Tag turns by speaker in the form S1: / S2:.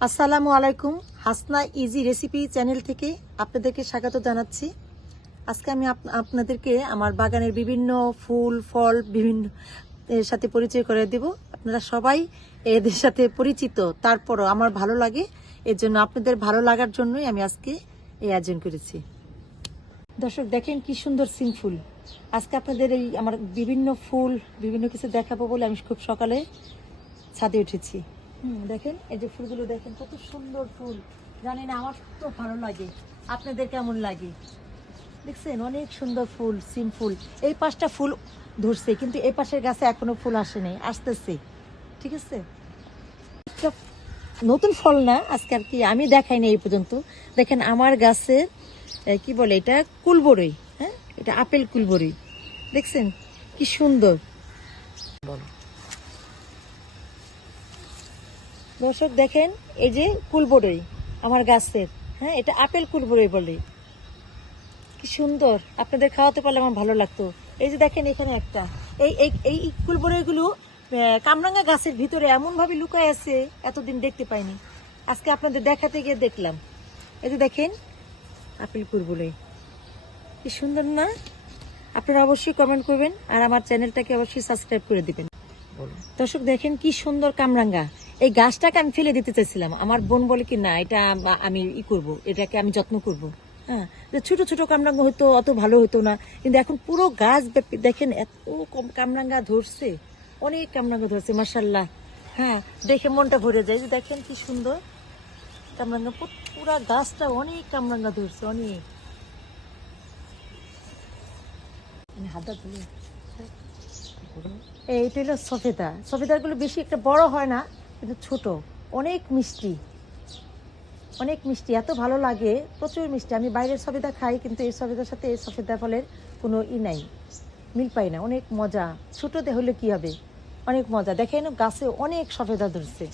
S1: আসসালামু আলাইকুম। Hasna easy recipe channel থেকে আপনাদেরকে স্বাগত জানাচ্ছি। আজকে আমি আপ- আপনাদেরকে আমার বাগানের বিভিন্ন ফুল, ফল, বিভিন্ন এর সাথে পরিচয় করে দেব। আপনারা সবাই এদের সাথে পরিচিত, তারপরও আমার ভালো লাগে। এর জন্য আপনাদের ভালো লাগার জন্যই আমি আজকে এই আয়োজন করেছি। দর্শক, দেখেন কি সুন্দর সিম ফুল। আজকে আপনাদের এই আমার বিভিন্ন ফুল, বিভিন্ন কিছু দেখাবো বলে আমি খুব সকালে ছাদে উঠেছি। হুম, দেখেন, এই যে ফুলগুলো দেখেন, কত সুন্দর ফুল। জানি না, আমার তো ভালো লাগে। আপনাদের কেমন লাগে? দেখছেন, অনেক সুন্দর ফুল, সিম ফুল। এই পাশটা ফুল ধরছে, কিন্তু এই পাশের গাছে এখনও ফুল আসেনি, আসতেছে। ঠিক আছে? নতুন ফল না, আজকে আর কি, আমি দেখাইনি এই পর্যন্ত। দেখেন, আমার গাছের কি বলে এটা? কুলবরই হ্যাঁ? এটা আপেল কুলবরই। দেখছেন, কি সুন্দর। দর্শক, দেখেন এই যে কুলবরই আমার গাছের হ্যাঁ এটা আপেল কুলবরই বলে। কি সুন্দর, আপনাদের খাওয়াতে পারলে আমার ভালো লাগতো। এই যে দেখেন এখানে একটা, এই এই কুলবরইগুলো কামরাঙ্গা গাছের ভিতরে এমনভাবে লুকায় আছে, এতদিন দেখতে পাইনি। আজকে আপনাদের দেখাতে গিয়ে দেখলাম। এই যে দেখেন, আপেল কুলবরই কি সুন্দর না? আপনারা অবশ্যই কমেন্ট করবেন, আর আমার চ্যানেলটাকে অবশ্যই সাবস্ক্রাইব করে দিবেন। দর্শক, দেখেন কি সুন্দর কামরাঙ্গা। এই গাছটাকে আমি ফেলে দিতে চাইছিলাম। আমার বোন বলে কি, না, এটা আমি ই করব, এটাকে আমি যত্ন করব। হ্যাঁ ছোট ছোট কামরাঙ্গা হতো অত ভালো হতো না। কিন্তু এখন পুরো গাছ দেখেন এত কম- কামরাঙ্গা ধরছে, অনেক কামরাঙ্গা ধরছে মাসাল্লাহ হ্যাঁ দেখে মনটা ভরে যায় যে দেখেন কি সুন্দর কামরাঙ্গা পুরা গাছটা অনেক কামরাঙ্গা ধরছে, অনেক। হাতটা তুলি এইটা হলো সফেদা। সফেদাগুলো বেশি একটা বড় হয় না, কিন্তু ছোট। অনেক মিষ্টি। অনেক মিষ্টি। এত ভালো লাগে, প্রচুর মিষ্টি। আমি বাইরের সফেদা খাই, কিন্তু এই সফেদার সাথে এই সফেদা ফলের কোনো ই নাই। মিল পাই না। অনেক মজা। ছোটোতে হলে কি হবে? অনেক মজা। দেখেন, গাছে অনেক সফেদা ধরছে।